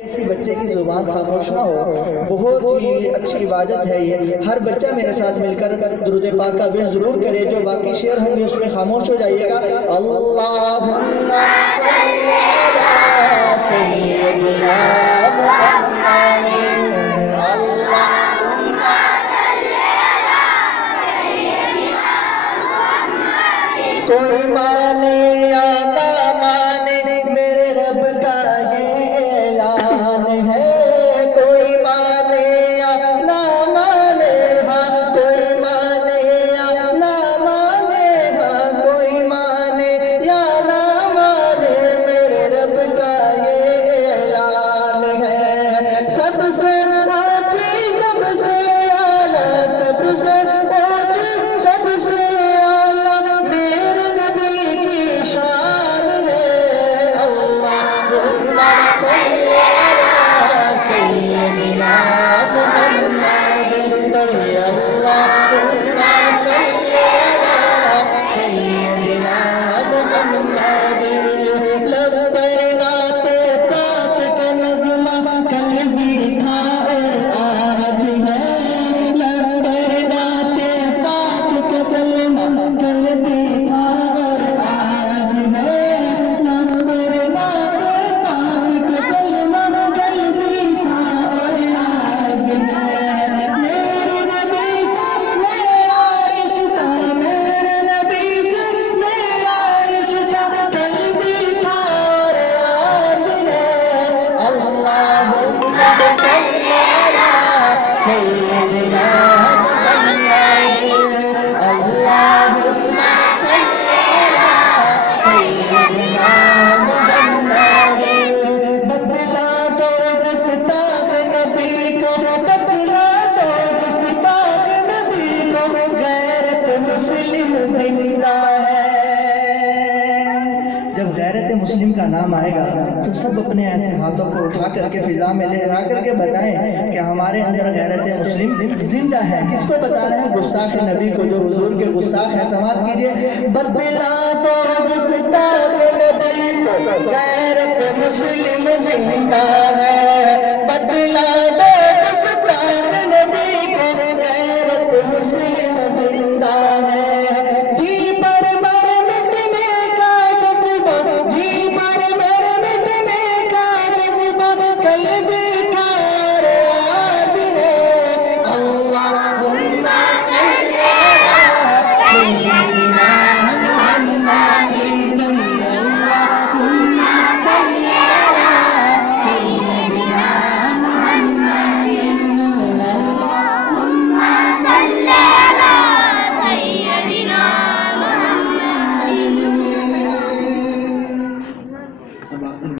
کسی بچے کی زبان خاموش نہ ہو، بہت ہی اچھی عبادت ہے یہ۔ ہر بچہ میرے ساتھ مل کر درود پاک کا ورد ضرور کرے، جو باقی شعر ہوں گے اس میں خاموش ہو جائیے گا۔ اللہم صلی علی سیدنا محمد، اللہم صلی علی سیدنا محمد۔ کوئی مانے یا نہ مانے میرے رب کا یہ اعلان ہے، کوئی مانے یا نہ مانے، ہاں کوئی مانے یا نہ مانے، ہاں کوئی مانے یا نہ مانے، میرے رب کا یہ اعلان ہے۔ سب سے اونچی، سب سے اعلیٰ، سب سے اونچی، سب سے اعلیٰ میرے نبی کی شان ہے۔ اللہم صلی علی سیدنا محمد، اللہم صلی علی سیدنا محمد۔ لب پر نعت پاک کا نغمہ کل بھی تھا اور آج ہے، لب پر نعت پاک کا کلمہ کل بھی تھا اور آج ہے، لب پر نعت پاک کا کلمہ کل بھی تھا اور آج ہے۔ میرے نبی سے میرا رشتہ، میرے نبی سے میرا رشتہ کل بھی تھا اور آج ہے۔ اللہم صلی علی سیدنا محمد، اللہم صلی علی سیدنا محمد۔ بدلا دو گستاخ نبی کو، بدلا دو گستاخ نبی کو، غیرت مسلم زندہ ہے۔ جب غیرت مسلم کا نام آئے گا تو سب اپنے ایسے ہاتھوں کو اٹھا کر کے فضا میں لہرا کر کے بتائیں کہ ہمارے اندر غیرت مسلم زندہ ہے۔ کس کو بتا رہے ہیں؟ گستاخ نبی کو، جو حضور کے گستاخ ہے۔ سماعت کیجئے۔ بدلا تو گستاخ نبی کو، غیرت مسلم زندہ